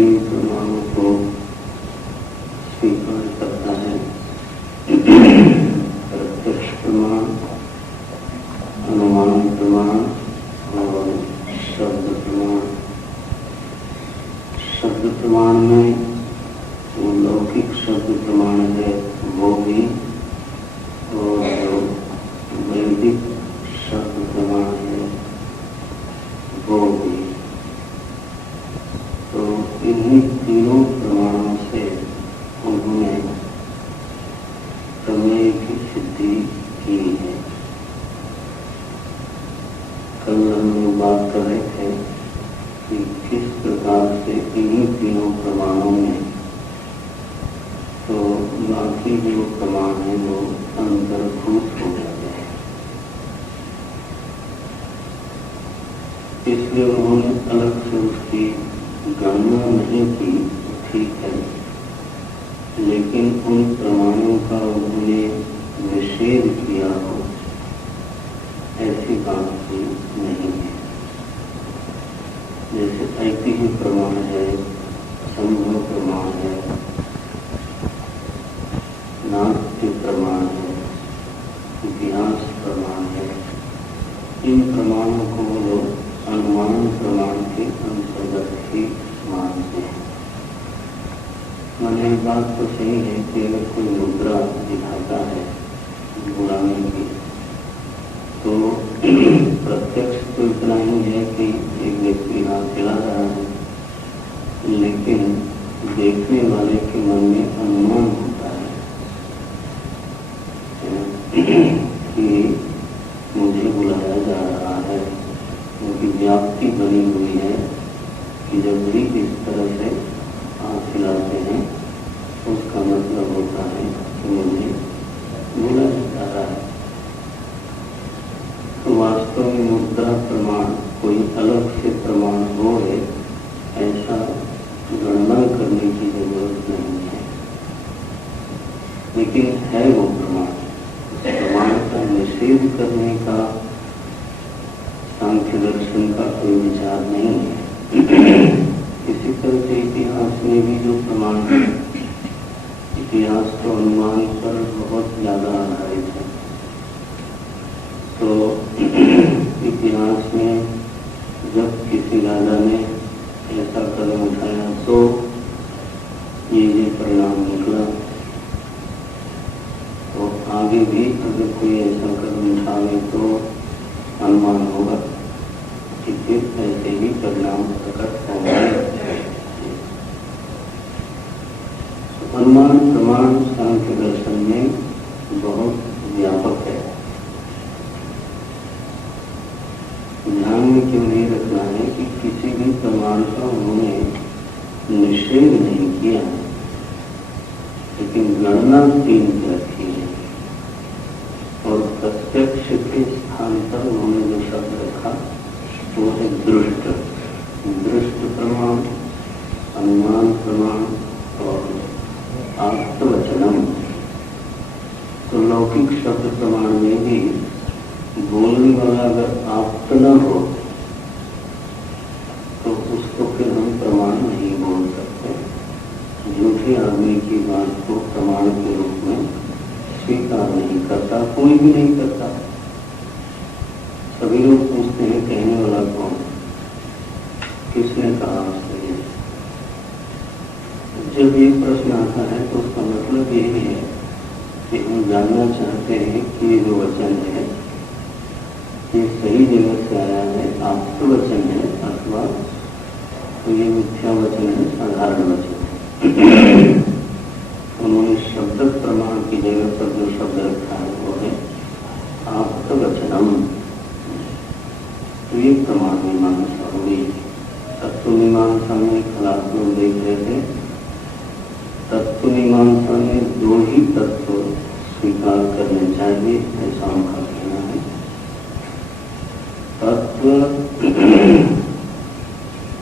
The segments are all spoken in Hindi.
तीन प्रमाणों को स्वीकार करता है। प्रत्यक्ष प्रमाण, अनुमान प्रमाण और शब्द प्रमाण। शब्द प्रमाण में जो लौकिक शब्द प्रमाण है वो भी, और जो वैदिक शब्द प्रमाण है वो भी। तो इन्हीं तीनों प्रमाणों से उन्होंने प्रमेय की सिद्धि की है। कल हम लोग बात कर रहे थे कि किस प्रकार से इन्हीं तीनों प्रमाणों में तो बाकी जो प्रमाण है वो अंतर्भूत हो जाते हैं। इसलिए उन्होंने अलग से उसकी गणना नहीं की, ठीक है, लेकिन उन प्रमाणों का उन्होंने निषेध किया हो ऐसी बात भी नहीं है। जैसे ऐतिह्य प्रमाण है, संभव प्रमाण है, नाट्य प्रमाण है, इतिहास प्रमाण है, इन प्रमाणों को वो लोग अनुमान प्रमाण के अंतर्गत ही मानते हैं। मैंने बात तो सही है कि अगर कोई मुद्रा दिखाता है बुलाने की तो प्रत्यक्ष तो इतना ही है कि एक व्यक्ति हाथ चला रहा है, लेकिन देखने वाले के मन में अनुमान होता है कि मुझे बुलाया जा रहा है, क्योंकि व्याप्ति बनी हुई है कि जब भी इस तरह से हाथ हिलाते हैं उसका मतलब होता है कि मुझे बुलाया जा रहा है। तो वास्तव में मुद्रा प्रमाण कोई अलग से प्रमाण हो है ऐसा गणना करने की जरूरत नहीं है, लेकिन है वो प्रमाण। प्रमाण का निषेध करने का सांख्य दर्शन का कोई विचार नहीं है। इसी तरह से इतिहास में भी जो प्रमाण है, इतिहास तो अनुमान पर बहुत ज्यादा आधारित है। तो इतिहास में जब किसी राजा ने ऐसा कदम उठाया तो ये परिणाम निकला, तो आगे भी अगर कोई ऐसा कदम उठावे तो अनुमान होगा कि फिर ऐसे ही परिणाम प्रकट होंगे। अनुमान प्रमाण सांख्य दर्शन में बहुत व्यापक है। ध्यान में क्यों नहीं रखना है कि किसी भी प्रमाण का उन्होंने निषेध नहीं किया, लेकिन गणना तीन की रखी है। और प्रत्यक्ष के स्थान पर उन्होंने जो शब्द रखा वो है दृष्ट। दृष्ट प्रमाण, अनुमान प्रमाण और आप्तवचनम। तो लौकिक शब्द प्रमाण में भी बोलने वाला अगर आप्त न हो तो उसको फिर हम प्रमाण नहीं बोल सकते। झूठे आदमी की बात को प्रमाण के रूप में स्वीकार नहीं करता, कोई भी नहीं करता। सभी लोग पूछते हैं कहने वाला कौन, किसने कहा उसने। जब ये प्रश्न आता है तो उसका मतलब ये है कि हम जानना चाहते हैं कि जो वचन है ये सही जगह से आया है, आप्त वचन है अथवा तो ये मिथ्या वचन है, साधारण वचन है। उन्होंने शब्द प्रमाण की जगह पर जो शब्द रखा है वो है आप्त वचनम। तो ये प्रमाण मीमांसा हुई। तत्व मीमांसा में खलास लोग देख रहे थे, तत्व मीमांसा में दो ही तत्व स्वीकार करने चाहिए ऐसा उनका कहना है। तत्व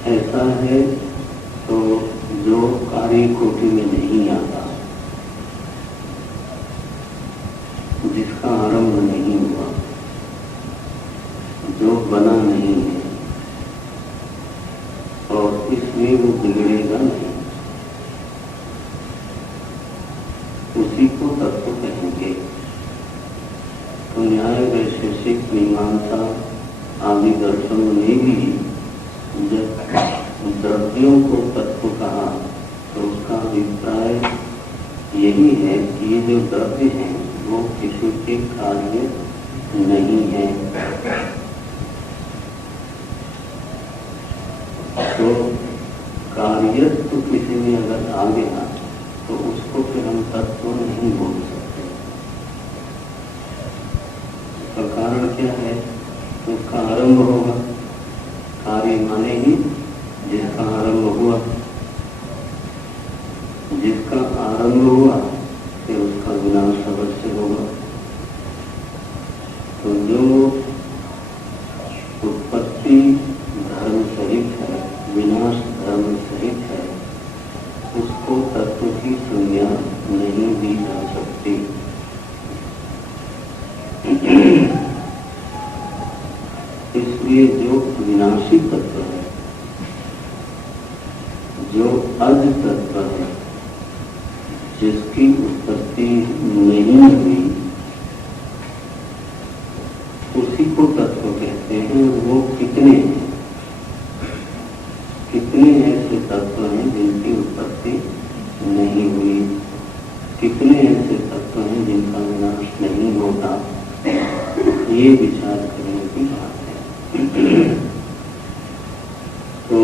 ऐसा है तो जो कार्य कोटि में नहीं आता, जिसका आरंभ नहीं हुआ, जो बना नहीं है और इसलिए वो बिगड़ेगा नहीं। वैशेषिक मीमांसा आदि दर्शनों ने भी जब द्रव्यों को तत्व कहा तो उसका अभिप्राय यही है कि ये जो द्रव्य हैं वो किसी के कार्य नहीं है। तो कार्यत्व किसी में अगर आ गया तो उसको फिर हम तत्व नहीं बोल सकते। उसका कारण क्या है? उसका आरंभ होगा, कार्य माने ही जिसका आरंभ हुआ, जिसका आरंभ हुआ फिर उसका विनाश अवश्य होगा। तो जो उत्पत्ति धर्म सहित है, विनाश धर्म सहित है, उसको तत्व की संज्ञा नहीं दी जा सकती। इसलिए जो विनाशी तत्व है, जो अज तत्व है, जिसकी उत्पत्ति नहीं हुई, उसी को तत्व कहते हैं। वो कितने हैं? कितने ऐसे तत्व हैं जिनकी उत्पत्ति नहीं हुई? कितने ऐसे तत्व हैं जिनका विनाश नहीं होता? ये विचार करने की बात है। तो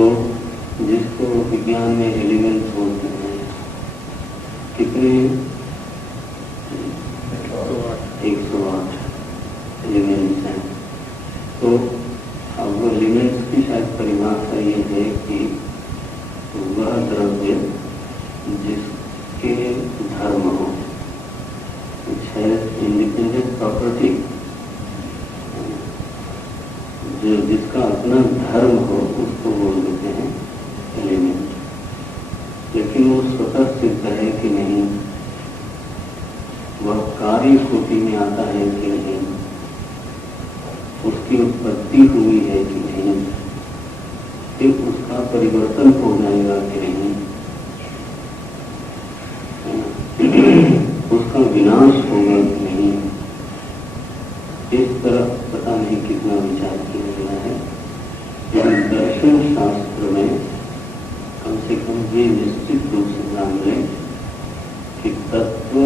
जिसको विज्ञान में एलिमेंट्स बोलते हैं, कितने? 108 एलिमेंट्स हैं। तो अब वो एलिमेंट्स की शायद परिभाषा ये है कि वह द्रव्य जिसके धर्म हो, कुछ है इंडिपेंडेंट प्रॉपर्टी, जो जिसका अपना धर्म हो उसको बोल देते हैं एलिमेंट। लेकिन वो स्वतः सिद्ध है कि नहीं, वह कार्य कोटि में आता है कि नहीं, उसकी उत्पत्ति हुई है कि नहीं, फिर उसका परिवर्तन हो जाएगा कि नहीं, उसका विनाश होगा कि नहीं, इस तरह पता नहीं कितना विचार किया गया है। लेकिन दर्शन शास्त्र में कम से कम ये निश्चित रूप से जान लें कि तत्व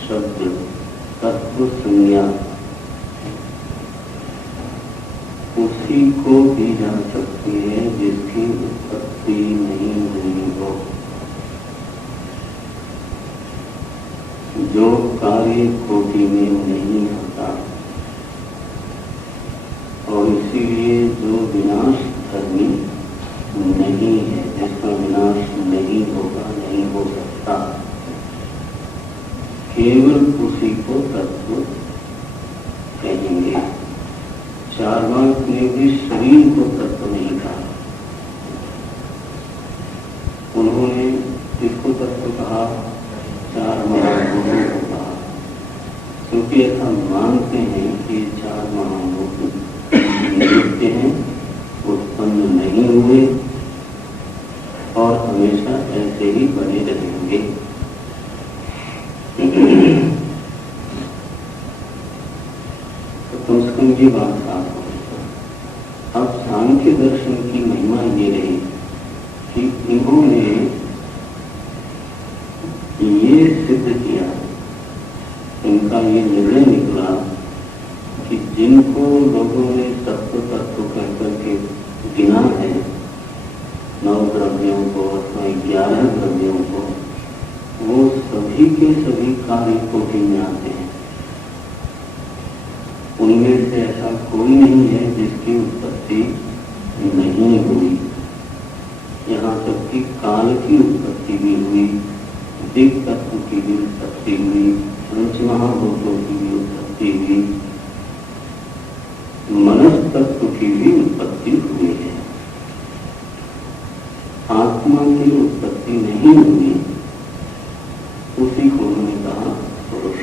शब्द, तत्व संज्ञा उसी को दी जा सकती है जिसकी उत्पत्ति नहीं हुई हो, जो कार्य कोटि में नहीं होता। और इसीलिए जो विनाश धर्मी नहीं है, जिसका विनाश नहीं होगा, नहीं हो सकता, केवल उसी को तत्व कहेंगे। चार्वाक ने भी शरीर को तत्व नहीं कहा, उन्होंने किसको तत्व कहा? चार महाभूतों को कहा, क्योंकि ऐसा मानते हैं कि चार महाभूत नित्य हैं, उत्पन्न नहीं हुए और हमेशा ऐसे ही बने रहेंगे। तो कम से कम ये बात साफ हो। अब सांख्य दर्शन की महिमा ये रही कि इन्होंने ये सिद्ध किया, इनका ये निर्णय निकला कि जिनको लोगों ने तत्व तत्व कहकर के गिना है, 9 द्रव्यों को अथवा 11 द्रव्यों को, वो सभी के सभी कार्य कोटि में आते हैं। उनमें से ऐसा कोई नहीं है जिसकी उत्पत्ति नहीं हुई। यहाँ तक कि काल की उत्पत्ति भी हुई, दिक् तत्व की भी उत्पत्ति हुई, पंचमहाभूतों की भी उत्पत्ति हुई, मनस तत्व की भी उत्पत्ति हुई है। आत्मा की उत्पत्ति नहीं हुई, उसी को उन्होंने कहा पुरुष।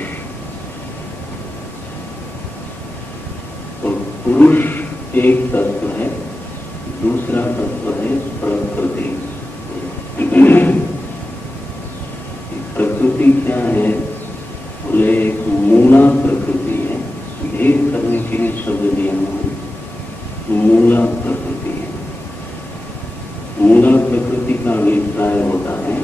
तो पुरुष एक तत्व है, दूसरा तत्व है प्रकृति। प्रकृति क्या है? बोले एक मूला प्रकृति है। भेद करने संस्कृत शब्द दिया है मूला प्रकृति है। मूला प्रकृति का अभिप्राय होता है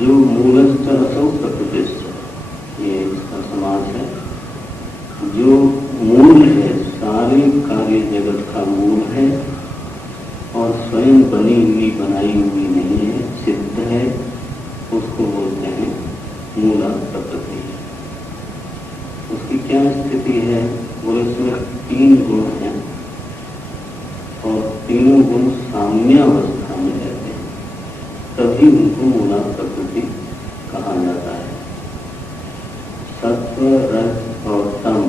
जो मूलस्थ असौ प्रकृतिस्थ, ये इसका समाज है। जो मूल है, सारे कार्य जगत का मूल है और स्वयं बनी हुई बनाई हुई नहीं है, सिद्ध है, उसको बोलते हैं मूला प्रकृति। उसकी क्या स्थिति है? बोले उसमें 3 गुण हैं और तीनों गुण साम्यावस्था में रहते हैं, तभी उनको मूला प्रकृति कहा जाता है। सत्व, रज और तम,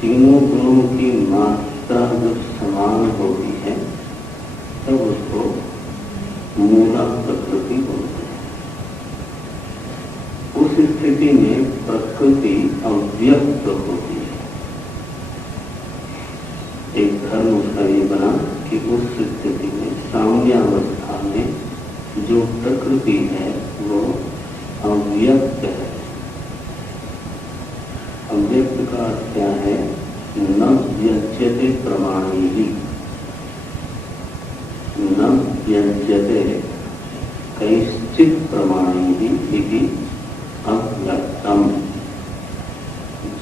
तीनों गुणों की मात्रा जब समान होती है तब उसको मूला प्रकृति बोलते हैं। उस स्थिति में प्रकृति अव्यक्त होती है। एक धर्म उसका ये बना कि उस स्थिति में साम्यावस्था में जो प्रकृति है वो अव्यक्त है। अव्यक्त का अर्थ क्या है? न व्यज्यते प्रमाणैः, न व्यज्यते कैश्चित् प्रमाणैः इति अव्यक्तम।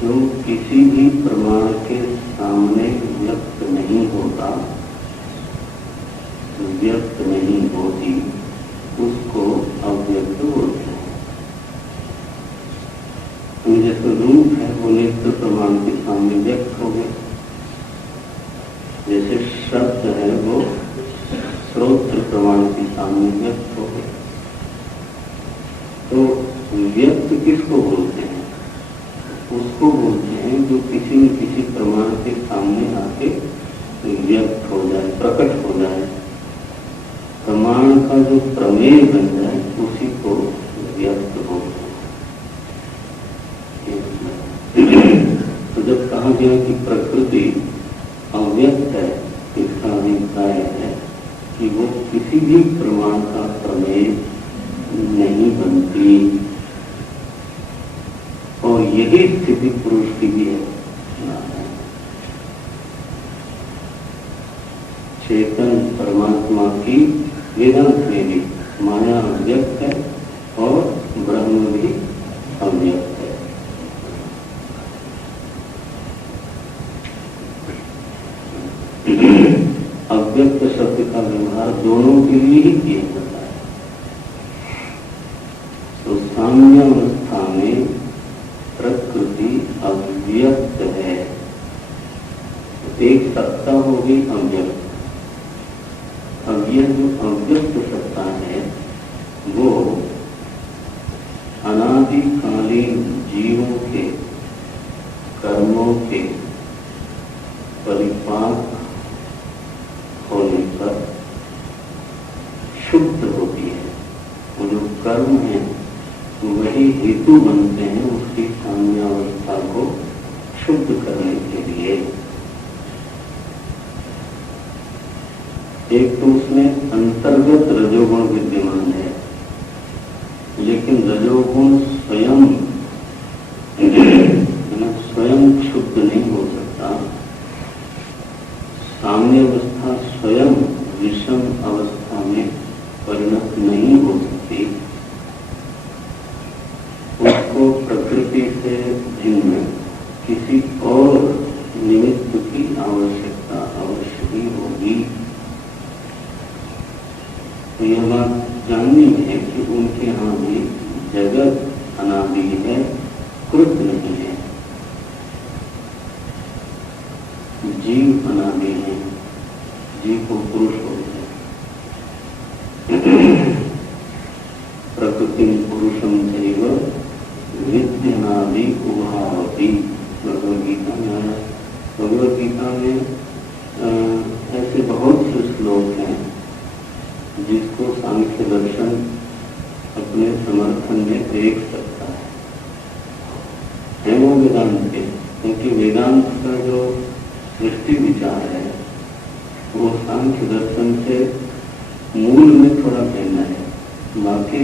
जो किसी भी प्रमाण के सामने व्यक्त नहीं होता, व्यक्त नहीं होती, उसको अव्यक्त बोलते हैं। जैसे रूप है वो नेत्र प्रमाण के सामने व्यक्त हो गए, जैसे शब्द है वो श्रोत्र प्रमाण के सामने व्यक्त हो गए। तो व्यक्त किसको बोलते हैं? उसको बोलते हैं जो किसी न किसी प्रमाण के सामने आके व्यक्त हो जाए, प्रकट हो जाए। प्रमाण का जो प्रमेय बन जाए उसी को व्यक्त बोलते हैं। तो जब कहा गया कि प्रकृति अव्यक्त है, इसका अभिप्राय है कि वो किसी भी प्रमाण का प्रमेय नहीं बनती। और यही स्थिति पुरुष की भी है। चेतन परमात्मा की वेदांत में भी माया अव्यक्त है और ब्रह्म भी अव्यक्त है। अव्यक्त शब्द का व्यवहार दोनों के लिए ही किया जाता है। तो साम्यावस्था में प्रकृति अव्यक्त है। एक सत्ता होगी अव्यक्त। अब यह जो अव्यक्त सत्ता है वो अनादिकालीन जीवों के कर्मों के परिपाक होने पर शुद्ध होती है। वो जो कर्म है वही हेतु बनते हैं उसकी साम्यावस्था को शुद्ध करने के लिए। एक तो उसमें अंतर्गत रजोगुण विद्यमान है, लेकिन रजोगुण स्वयं शुद्ध नहीं हो सकता। साम्यावस्था स्वयं विषम अवस्था में परिणत नहीं हो सकती। उसको प्रकृति से भिन्न किसी और निमित्त की आवश्यकता अवश्य ही होगी। तो यह बात जाननी है कि उनके यहाँ भी जगत अनादि है, कृत नहीं है। जीव अनादि है, जीव को पुरुष होते हैं। प्रकृति पुरुषम चैव विद्यनादि उभावती, भगवद गीता में आया। भगवद गीता में ऐसे बहुत से श्लोक हैं जिसको सांख्य दर्शन अपने समर्थन में देख सकता है वो वेदांत के। क्योंकि वेदांत का जो दृष्टि विचार है वो सांख्य दर्शन से मूल में थोड़ा भिन्न है, बाकी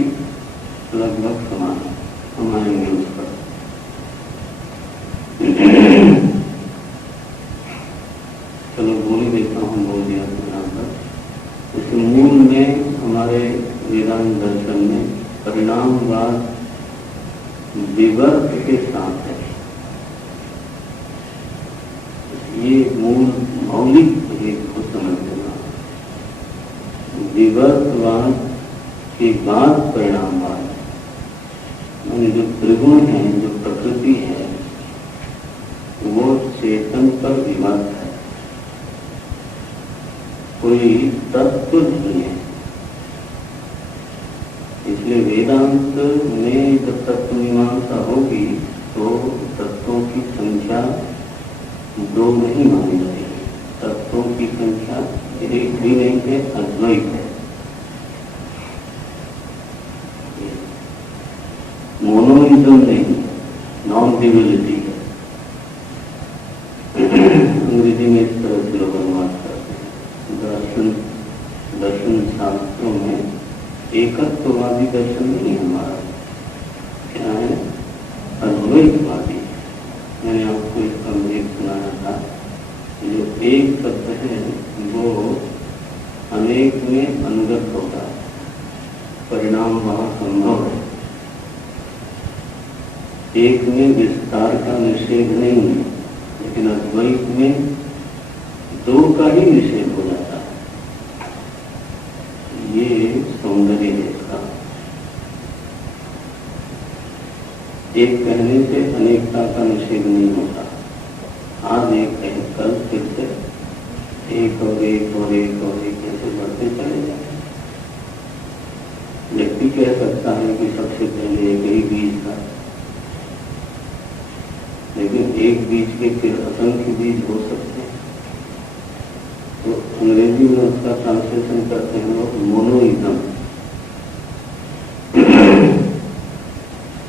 लगभग समान है। हम आएंगे उस पर। में हमारे वेदांत दर्शन में परिणामवाद विवर्त के साथ है। ये मूल मौलिक भेद को समझ लेना। विवर्तवाद के बाद परिणामवाद, यानी जो त्रिगुण है, जो प्रकृति है, वो चेतन पर विवर्त है, कोई तत्व नहीं है। इसलिए वेदांत में जब तत्व मीमांसा होगी तो तत्वों की संख्या दो नहीं मानी जाएगी। तत्वों की संख्या एक भी नहीं है, अद्वैत है। मोनोइज्म नहीं, नॉन ड्यूअलिटी है। अंग्रेजी में इस तरह से लोग अनुवाद करते हैं। दर्शन शास्त्रों में एकत्ववादी दर्शन नहीं है हमारा, क्या है? अद्वैतवादी। मैंने आपको इसका उल्लेख सुनाया था। जो एक सत्य है वो अनेक में अनुगत होता है, परिणाम वहां संभव है। एक में विस्तार का निषेध नहीं है, लेकिन अद्वैत में दो का ही निषेध हो जाता है। ये सौंदर्य है इसका। एक कहने से अनेकता का निषेध नहीं होता। आज एक है, कल फिर से एक और एक और एक और एक ऐसे बढ़ते चले जाते हैं। व्यक्ति कह सकता है कि सबसे पहले एक ही बीज था, लेकिन एक बीज के फिर असंख्य बीज हो सकते हैं। तो अंग्रेजी में उसका ट्रांसलेशन करते हैं लोग मोनोइज्म।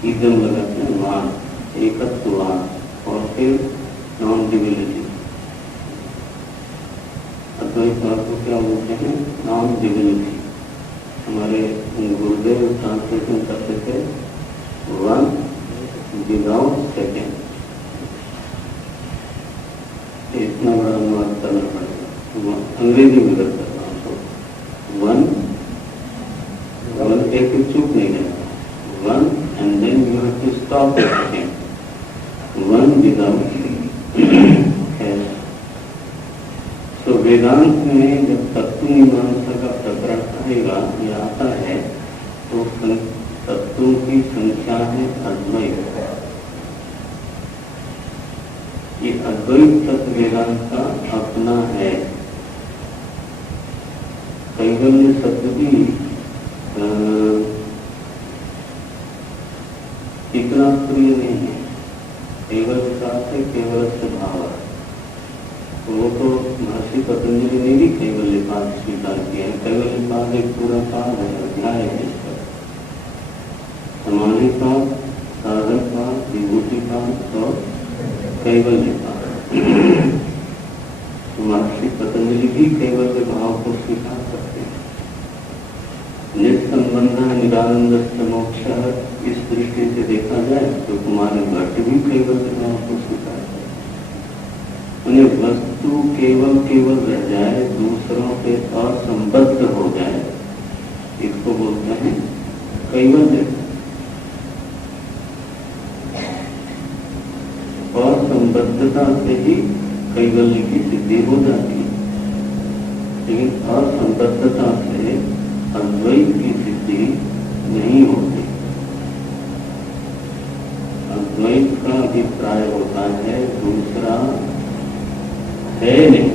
इज्म लगाते हैं वाद, एकत्ववाद, और फिर नॉन ड्यूअलिटी। अद्वैतवाद को क्या बोलते हैं? Non duality. हमारे गुरुदेव ट्रांसलेशन करते थे वन विदाउट सेकेंड। इतना बड़ा अनुवाद करना पड़ेगा, अंग्रेजी में कर सकता हूँ तो वन एक चूक नहीं रहता। One and then you have to stop second. One without है। तो वेदांत में जब तत्व मीमांसा का प्रकरण आएगा या आता है तो तत्वों की संख्या है अद्वैत। ये अद्वैत तत्व वेदांत का अपना है। कैवल्य शब्द भी इतना प्रिय नहीं है। केवल का से केवल से भाव, वो तो महर्षि पतंजलि ने भी कैवल्यपाद स्वीकार किया है। कैवल्यपाद एक पूरा पाद है, अध्याय है इसका। समाधिपाद, साधकपाद, विभूतिपाद और कैवल्यपाद। महर्षि पतंजलि भी कैवल्य भाव को स्वीकार करते हैं। निस्संबंध निरानंद मोक्ष, इस दृष्टि से देखा जाए तो कुमार भट्ट भी कैवल्य भाव को स्वीकार करते हैं। उन्हें वस्तु केवल केवल रह जाए, दूसरों से असंबद्ध हो जाए, इसको बोलते हैं कैवल्य। असंबद्धता से ही कैवल्य की सिद्धि हो जाती है, लेकिन असंबद्धता से अद्वैत की सिद्धि नहीं होती। अद्वैत का अभिप्राय होता है दूसरा है नहीं।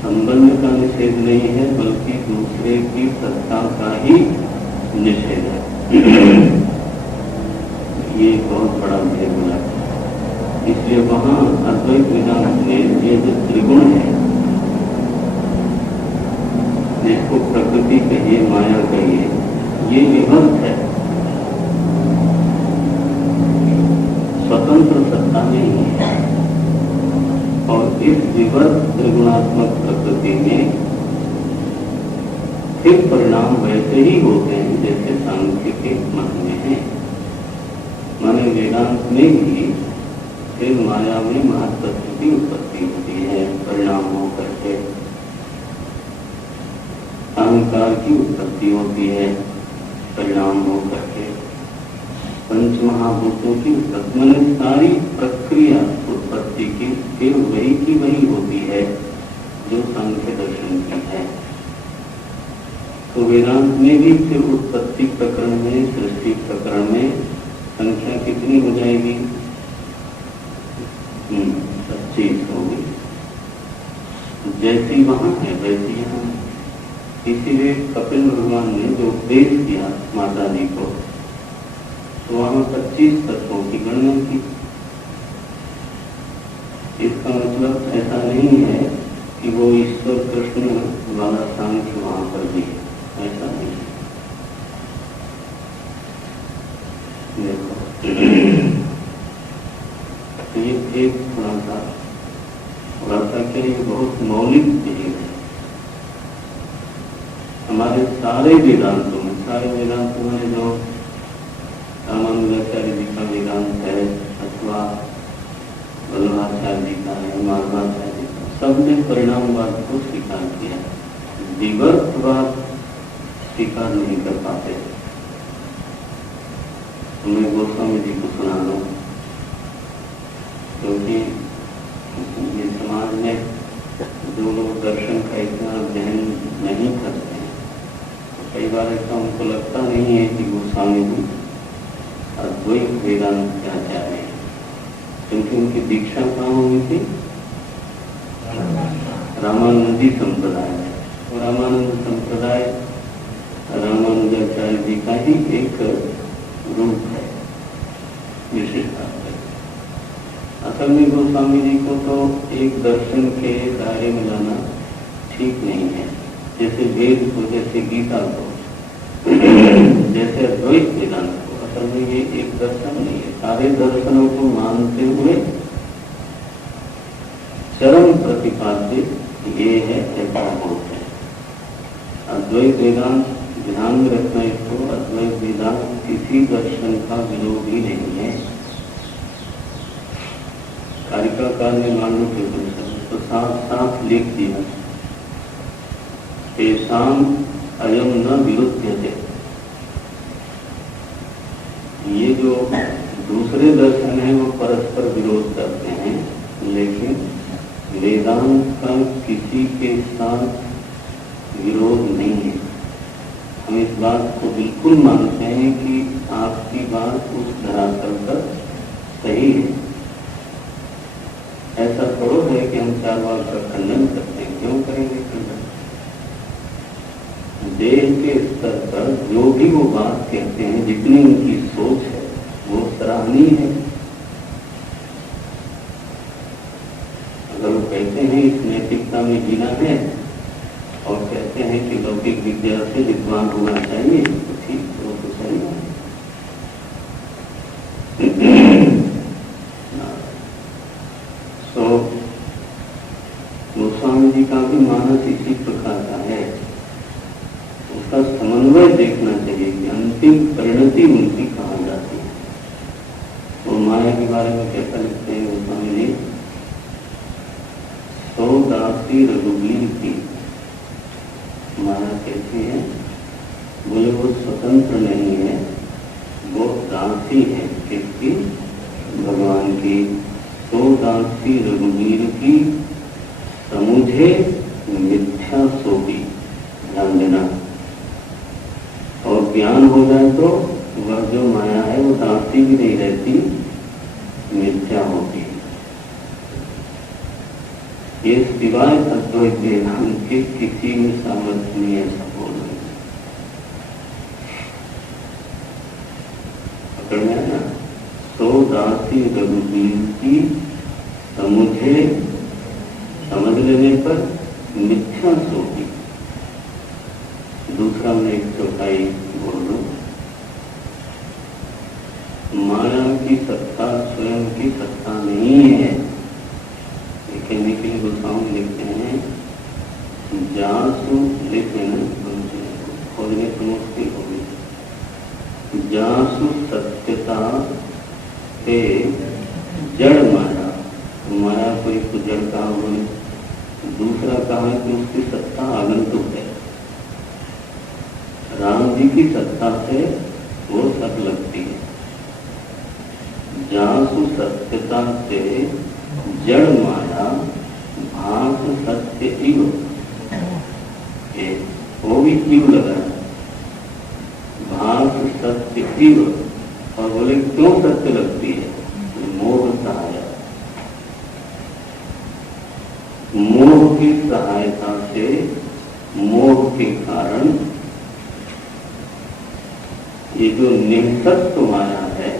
संबंध का निषेध नहीं है, बल्कि दूसरे की सत्ता का ही निषेध है। ये बहुत बड़ा भेद हो जाता है। इसलिए वहां अद्वैत वेदांत में ये जो त्रिगुण है, जिसको प्रकृति कहिए, माया कहिए, ये विभक्त है, स्वतंत्र सत्ता नहीं है। और इस विभक्त त्रिगुणात्मक प्रकृति में फिर परिणाम वैसे ही होते हैं जैसे सांख्य के मत में है। माने वेदांत में भी फिर माया में महातत्व की उत्पत्ति होती है परिणाम हो करके। अहंकार की उत्पत्ति होती है परिणाम हो करके। पंच महाभूतों की उत्पत्ति में सारी प्रक्रिया उत्पत्ति की फिर वही की वही होती है जो सांख्य दर्शन की है। तो वेदांत में भी फिर उत्पत्ति प्रकरण में, सृष्टि प्रकरण में संख्या कितनी हो जाएगी? 25 होगी। जैसी वहां है वैसी यहाँ। इसीलिए कपिल भगवान ने जो उपदेश किया माता जी को, तो वहां 25 तत्वों की गणना की। इसका मतलब ऐसा नहीं है कि वो ईश्वर कृष्ण वाला सांख्य वहां पर भी है, ऐसा नहीं। देखो तो ये एक थोड़ा सा क्या, ये बहुत मौलिक चीज है हमारे सारे वेदांतों में जो रामानुजाचार्य जी का वेदांत है अथवा वल्लभाचार्य जी का है, माधवाचार्य जी का, सबने परिणामवाद को स्वीकार किया, विवर्तवाद स्वीकार नहीं कर पाते। तो मैं गोस्वामी जी को सुना दूं, क्योंकि ये समाज में जो लोग दर्शन का इतना अध्ययन नहीं करते हैं, तो कई बार ऐसा उनको लगता नहीं है कि गोस्वामी जी अद्वैत वेदांत के आचार्य हैं, क्योंकि उनकी दीक्षा कहाँ हुई थी? रामानंदी संप्रदाय है। और रामानंद संप्रदाय रामानुजाचार्य जी का ही एक रूप है, विशेषता है। असल में गोस्वामी जी को तो एक दर्शन के दायरे में लाना ठीक नहीं है, जैसे वेद को, जैसे गीता को, जैसे अद्वैत वेदांत को। असल में ये एक दर्शन नहीं है। सारे दर्शनों को मानते हुए चरम प्रतिपाद्य ये है, ऐसा बोलते हैं। अद्वैत वेदांत, ध्यान में रखना इसको, अद्वैत वेदांत किसी दर्शन का विरोधी नहीं है। कारिकाकार ने मांडू के तो साथ साथ लिख दिया, तेषाम अयम न विरुध्यते। ये जो दूसरे दर्शन है वो परस्पर विरोध करते हैं, लेकिन वेदांत का किसी के साथ विरोध नहीं है। हम इस बात को बिल्कुल मानते हैं कि आपकी बात उस धरातल पर सही है। ऐसा थोड़ा है कि हम चार बार का खंडन करते हैं। क्यों करेंगे खंडन? देह के स्तर पर जो भी वो बात कहते हैं, जितनी उनकी सोच है वो सराहनीय है। अगर वो कहते हैं इस नैतिकता में जीना है और कहते हैं कि लौकिक विद्या से विद्वान होना चाहिए, तो ठीक, वो तो सही है। तो गोस्वामी जी का भी मानस इसी प्रकार का है। उसका समन्वय देखना चाहिए कि अंतिम परिणति उनकी कहाँ जाती है। तो माया के बारे में कैसा लिखते हैं गोस्वामी जी? सो दासी रघुवीर की माया कैसी है? बोले वो स्वतंत्र नहीं है, वो दासी है। किसकी? भगवान की। तो दासी रघुवीर की समुझे मिथ्या सोगी, ध्यान देना। और ज्ञान हो जाए तो वह जो माया है वो दासी भी नहीं रहती, मिथ्या होती। ये सिवाय अद्वैत वेदांत के किसी में सामर्थ्य नहीं है, सपोर्ट नहीं। पकड़ में है ना? सो दासी रघुवीर की समुझे, समझ लेने पर मिथ्या सोगी। दूसरा मैं एक चौथाई बोल दूं, माया की सत्ता स्वयं की सत्ता नहीं है। कहने के लिए गोस्वामी लिखते हैं, जासु लिखे न खोजने से मुश्किल होगी। जासु सत्यता से जड़ माया, माया को एक तो जड़ कहा हुआ है, दूसरा कहा है कि उसकी सत्ता आगंतुक है। राम जी की सत्ता से वो सत लगती है। जासु सत्यता से जड़ माया भास सत्य इव, वो भी इव लगा है, भास सत्य इव। और बोले क्यों सत्य लगती है? मोह सहायता, मोह की सहायता से, मोह के कारण ये जो निःसत्व माया है,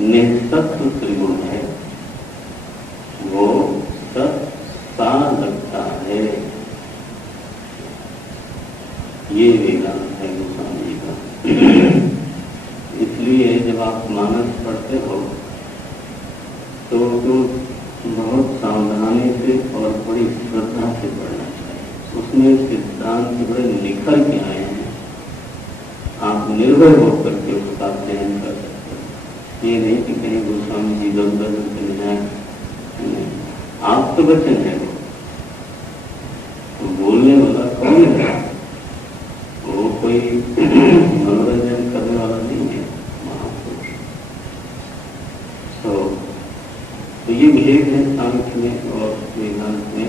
निःसत्व त्रिगुण है, वो सत्ता लगता है। ये वेदांत है गोस्वामी जी का। इसलिए जब आप मानस पढ़ते हो तो बहुत सावधानी से और बड़ी श्रद्धा से पढ़ना चाहिए। उसमें सिद्धांत बड़े निखर के आए हैं, आप निर्भय होकर के उसका अध्ययन कर सकते हो। ये नहीं कि कहीं गोस्वामी जी दर चले जाए। आप तो वचन है, वो बोलने वाला कौन है? वो कोई मनोरंजन करने वाला नहीं है, महापुरुष। तो ये भेद है सांख्य में और वेदांत में,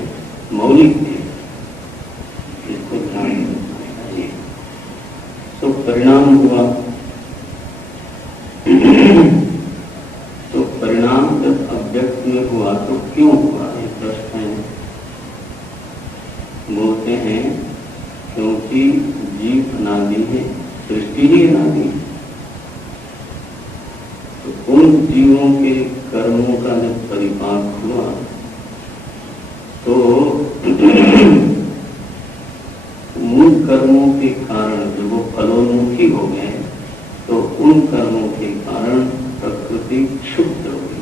मौलिक भेद, इसको ध्यान रखना चाहिए। तो परिणाम हुआ, तो परिणाम जब अव्यक्त में हुआ तो क्यों हुआ, ये प्रश्न है। बोलते हैं क्योंकि जीव अनादि है, सृष्टि ही अनादि है। तो उन जीवों के कर्मों का जब परिपाक हुआ तो मूल कर्मों के कारण जब वो फलोन्मुखी हो गए तो उन कर्मों के कारण प्रकृति क्षुब्ध हो गई।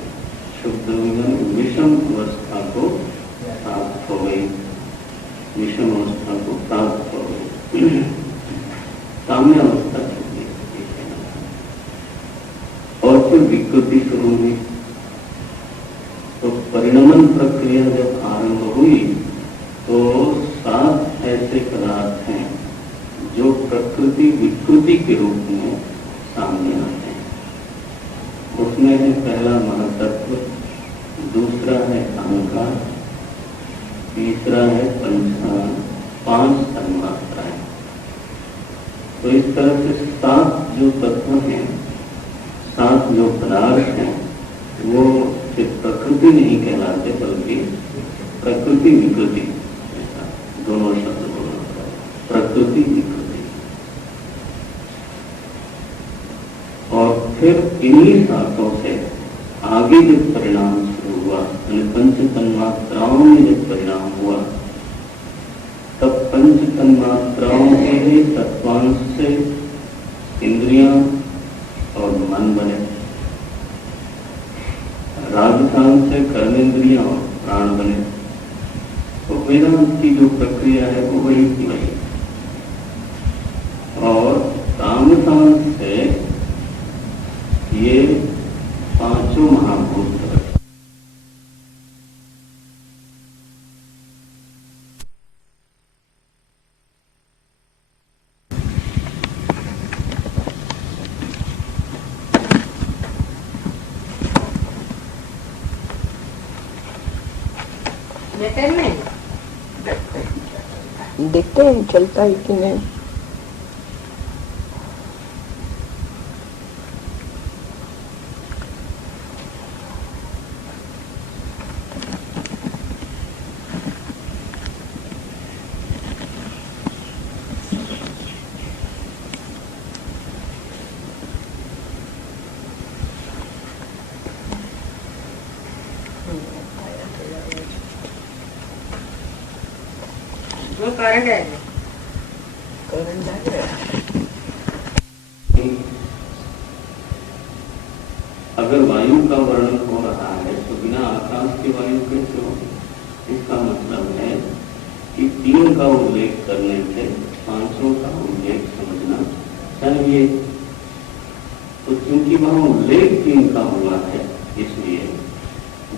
क्षुब्ध हो गई, विषम अवस्था को प्राप्त हो गई, विषम अवस्था को प्राप्त हो गई, साम्य अवस्था छूट गई। और फिर विकृति शुरू हुई। तो परिणमन प्रक्रिया जब आरंभ हुई तो 7 ऐसे पदार्थ हैं जो प्रकृति विकृति के रूप में सामने आते हैं। उसमें है पहला महातत्व, दूसरा है अहंकार, तीसरा है 5 तन्मात्राएं। तो इस तरह से 7 जो तत्व हैं, 7 जो पदार्थ हैं, वो सिर्फ प्रकृति नहीं कहलाते बल्कि प्रकृति विकृति, दोनों शब्द बोलना पड़ेगा, प्रकृति विकृति। और फिर इन्हीं 7 से आगे जब परिणाम शुरू हुआ, पंच तन्मात्राओं में जब परिणाम हुआ, तब पंच तन्मात्राओं के तत्वांश से इंद्रियां और मन बने, राजस्थान से कर्मेंद्रियां और प्राण बने। तो वेदांत की जो प्रक्रिया है वो वही की वही। और तामसांश से ये 5 महाभूत देखते हैं चलता है कि नहीं। वो कारण है, अगर वायु का वर्णन हो रहा है तो बिना आकाश के वायु कैसे हो? इसका मतलब है कि 3 का उल्लेख करने से 5 का उल्लेख समझना चाहिए। तो क्योंकि वहां उल्लेख 3 का हुआ है, इसलिए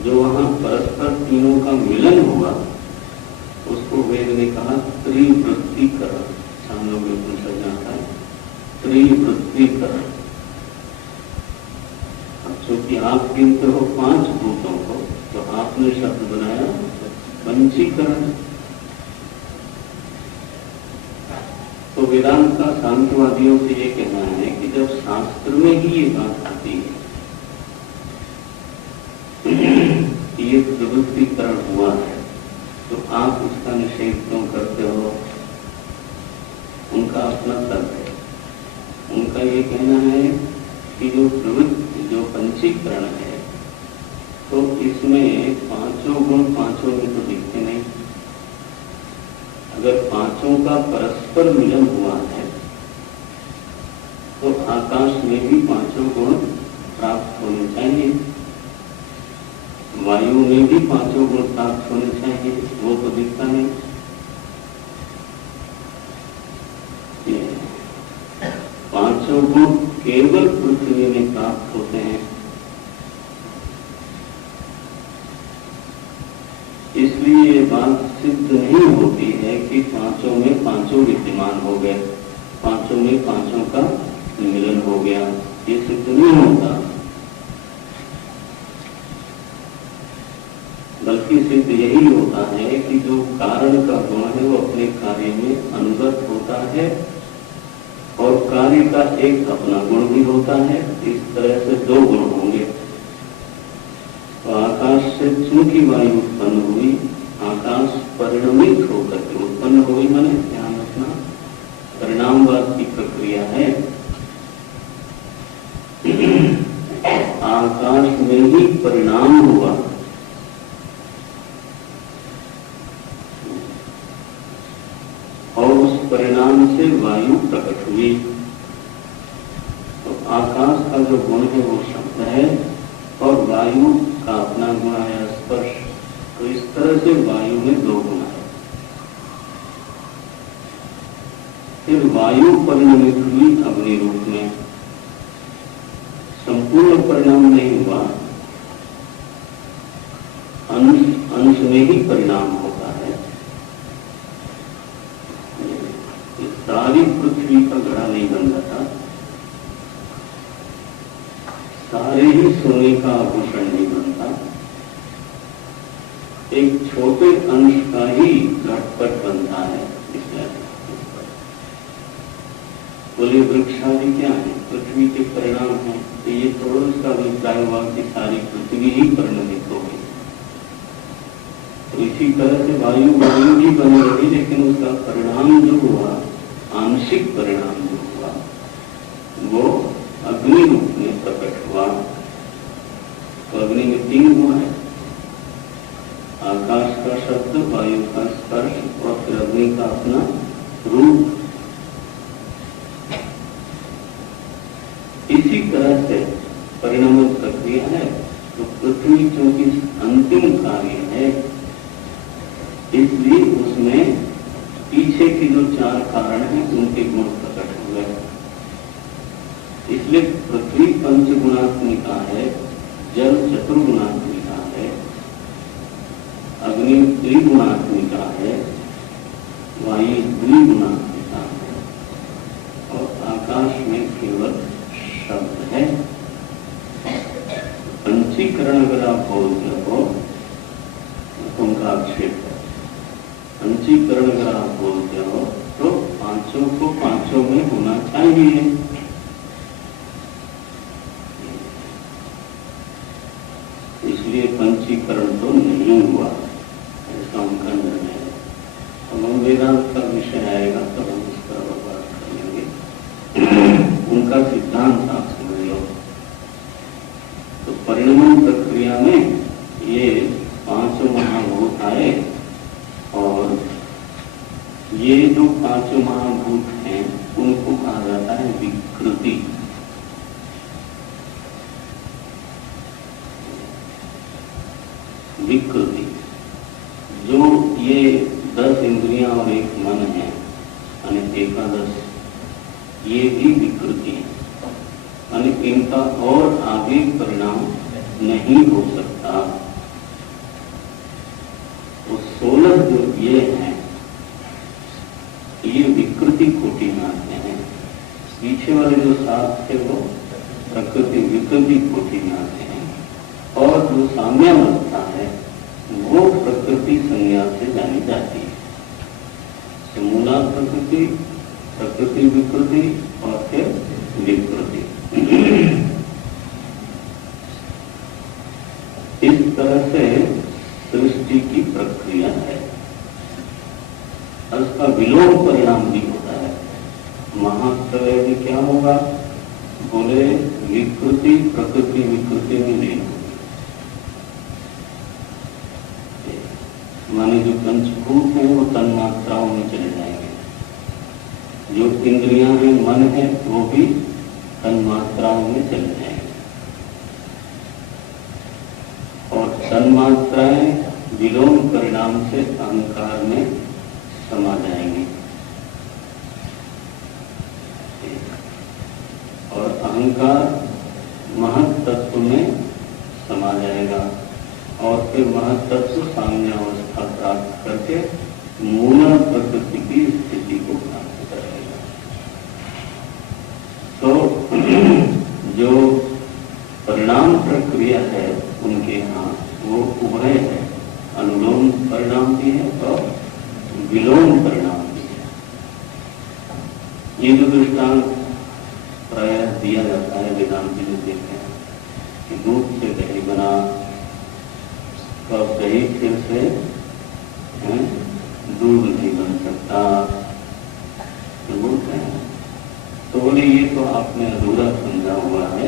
जो वहां परस्पर तीनों का मिलन हुआ उसको वेद ने कहा त्रिवृत्तिकरण। छांदोग्य में पूछा जाता है त्रिवृत्तिकरण। अब चूंकि आप गिनते हो 5 भूतों को, तो आपने शब्द बनाया पंचीकरण। तो वेदांत का सांख्यवादियों से ये कहना है कि जब शास्त्र में ही ये बात आती है कि ये प्रवृत्तिकरण हुआ है, तो आप उसका निषेध क्यों करते हो? उनका अपना तर्क है। उनका ये कहना है कि जो प्रवृत्ति, जो पंचीकरण है, तो इसमें 5 गुण 5 में तो दिखते नहीं। अगर 5 का परस्पर मिलन हुआ है, तो आकाश में भी 5 गुण प्राप्त होने चाहिए, वायु में भी 5 गुण प्राप्त होने चाहिए, वो तो दिखता नहीं। 5 गुण केवल पृथ्वी में प्राप्त होते हैं। इसलिए ये बात सिद्ध नहीं होती है कि 5 में 5 विद्यमान हो गए, 5 में 5 का मिलन हो गया, ये सिद्ध नहीं होता। बल्कि सिद्ध यही होता है कि जो कारण का गुण है वो अपने कार्य में अनुगत होता है, और कार्य का एक अपना गुण भी होता है। इस तरह से 2 गुण होंगे। तो आकाश से चूंकि वायु उत्पन्न हुई, आकाश परिणमित होकर के उत्पन्न हुई, माने ध्यान रखना परिणामवाद की प्रक्रिया है। आकाश में ही परिणाम हुआ, और उस परिणाम से वायु प्रकट हुई। तो आकाश का जो गुण है वो शब्द है, और वायु का अपना गुण है स्पर्श। तो इस तरह से वायु में 2 गुण है। फिर वायु परिणमित हुई अग्नि रूप में। संपूर्ण परिणाम नहीं हुआ, अंश में ही परिणाम होता है। सारी पृथ्वी का घड़ा नहीं बन जाता, सारे ही सोने का आभूषण नहीं बनता, एक छोटे अंश का ही घटपट बनता है। बोले वृक्षादि क्या है? पृथ्वी के परिणाम है। तो ये थोड़ा इसका अभिप्राय हुआ कि सारी पृथ्वी ही परिणमित हो गई। तो इसी तरह से वायु भी बनी रही, लेकिन उसका परिणाम जो हुआ, आंशिक परिणाम जो हुआ, वो अग्नि रूप में प्रकट हुआ। तो अग्नि में 3 गुण है, आकाश का शब्द, वायु का स्पर्श, और फिर अग्नि का अपना रूप। इसी तरह से परिणाम प्रक्रिया है। तो पृथ्वी चूंकि अंतिम कार्य है, इसलिए उसमें पीछे के जो 4 कारण हैं उनके गुण प्रकट हो गए। इसलिए पृथ्वी पंचगुणात्मिका है, जल चतुर्गुणात्मिका है, अग्नि त्रिगुणात्मिका है, वायु द्विगुणात्मिका है, और आकाश में केवल शब्द है। पंचीकरण अगर आप बोलते हो तो उनका आक्षेप है। पंचीकरण अगर आप बोलते हो तो 5 को 5 में होना चाहिए। इसलिए पंचीकरण तो नहीं हुआ, ऐसा उनका निर्णय है। अब हम वेदांत का विषय आएगा तब हम इस पर बात कर लेंगे। उनका सिद्धांत आप समझ लो। तो परिणमन प्रक्रिया में ये 5 महाभूत आए, और ये जो 5 महाभूत हैं उनको कहा जाता है विकृति। विकृति जो ये 10 इंद्रियां और 1 मन है, यानी 11, ये भी विकृति है, यानी इनका और आगे परिणाम नहीं हो सकता। तो 16 जो ये हैं, ये विकृति कोटि में आते हैं। पीछे वाले जो 7 थे वो प्रकृति विकृति कोटि में आते हैं, और जो साम्यावस्था है वो प्रकृति संज्ञा से जानी जाती है। तो मूला प्रकृति, प्रकृति विकृति और फिर विकृति। इस तरह से सृष्टि की प्रक्रिया है, और उसका विलोम परिणाम भी होता है। महाप्रलय में क्या होगा? बोले विकृति प्रकृति विकृति में लीन होगी। माने जो पंचभूत हैं वो तन्मात्राओं में चले जाएंगे, जो इंद्रियां हैं, मन है, वो भी तन्मात्राओं में चले जाएंगे, और तन्मात्राएं विलोम परिणाम से अहंकार में समा जाएंगी, और अहंकार महत् तत्व में समा जाएगा, और फिर महत् तत्व साम्यावस्था प्राप्त करके मूल प्रकृति की स्थिति को प्राप्त करेगा। तो जो परिणाम प्रक्रिया है उनके यहाँ वो उभय है, अनुलोम परिणाम भी है और विलोम परिणाम भी है। ये जो दृष्टांत प्राय दिया जाता है वेदांत में देते हैं कि दूध से दही बना, तो अब दही फिर से दूध नहीं बन सकता, तो बोलते हैं। तो बोले ये तो आपने अधूरा समझा हुआ है,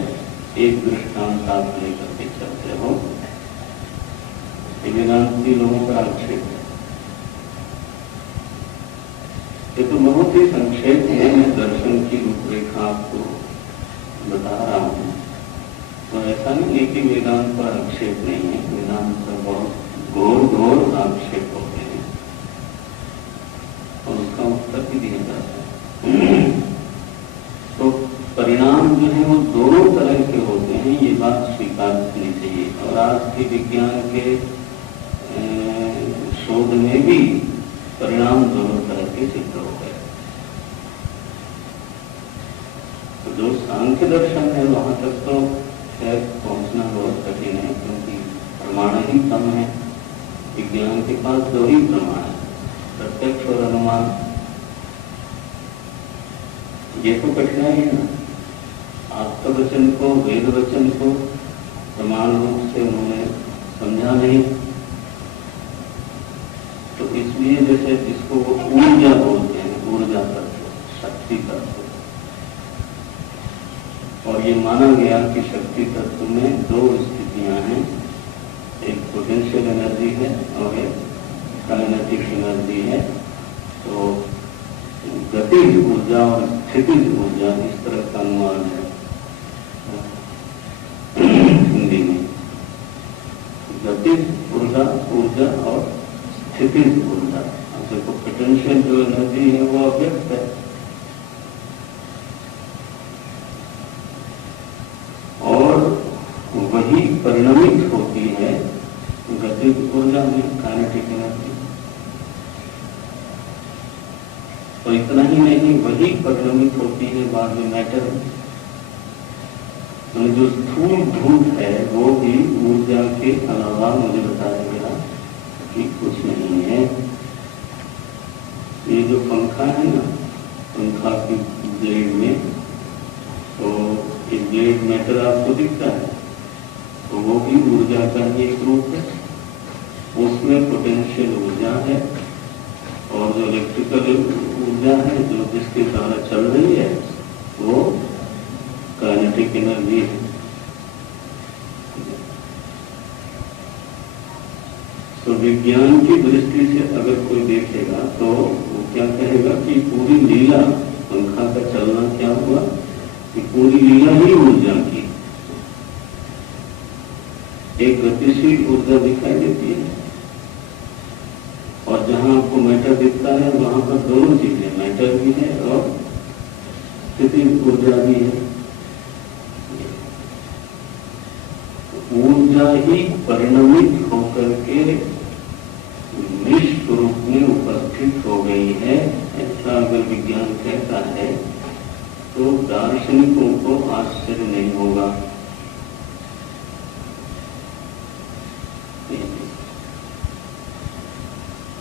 एक दृष्टांत आप लेकर के चलते हो। वेदांती लोगों का आक्षेप है। ये तो बहुत ही संक्षेप में मैं दर्शन की रूपरेखा आपको बता रहा हूँ। तो ऐसा नहीं है कि वेदांत पर आक्षेप नहीं है, वेदांत पर बहुत घोर आक्षेप होते हैं और उसका उत्तर भी दिया जाता है। तो परिणाम जो है वो दोनों तरह के होते हैं, ये बात स्वीकार करनी चाहिए। और आज के विज्ञान के शोध में भी परिणाम दोनों तरह के सिद्ध हो गए। तो जो सांख्य दर्शन है वहां तक तो खैर पहुंचना बहुत कठिन है, क्योंकि प्रमाण ही कम है। विज्ञान के पास 2 ही प्रमाण है, प्रत्यक्ष और अनुमान। ये तो कठिनाई है ना। आपका वचन को, वेद वचन को प्रमाण रूप से उन्होंने समझा नहीं, तो इसलिए जैसे जिसको वो ऊर्जा बोलते हैं, ऊर्जा तत्व, शक्ति तत्व, और ये माना गया कि शक्ति तत्व में 2 स्थितियां हैं, एक पोटेंशियल एनर्जी है और एक काइनेटिक एनर्जी है। तो गतिज ऊर्जा और स्थितिज ऊर्जा, इस तरह का अनुमान है हिंदी में। गतिज ऊर्जा और स्थितिज ऊर्जा। अब देखो पोटेंशियल जो एनर्जी है वो अव्यक्त है, और वही परिणमित होती है गतिज ऊर्जा में, काइनेटिक एनर्जी। और इतना ही नहीं, वही परिणमित होती है बाद में मैटर में। जो स्थूल भूत है वो भी ऊर्जा के अलावा मुझे बताया गया कि कुछ नहीं है। ये जो पंखा है ना, पंखा की ब्लेड में, तो एक ब्लेड मैटर आपको दिखता है, तो वो भी ऊर्जा का ही एक रूप है। उसमें पोटेंशियल ऊर्जा है, और जो इलेक्ट्रिकल ऊर्जा है जो जिसके द्वारा चल रही है वो काइनेटिक एनर्जी है। तो विज्ञान की दृष्टि से अगर कोई देखेगा तो वो क्या कहेगा कि पूरी लीला, पंखा का चलना क्या हुआ कि पूरी लीला ही ऊर्जा की। एक गतिशील ऊर्जा दिखाई देती है, और जहां आपको मैटर दिखता है वहां पर दोनों चीजें, मैटर भी है और स्थिति ऊर्जा भी है। ऊर्जा ही परिणमित होकर के विश्व रूप में उपस्थित हो गई है, ऐसा अगर विज्ञान कहता है तो दार्शनिकों को आश्चर्य नहीं होगा।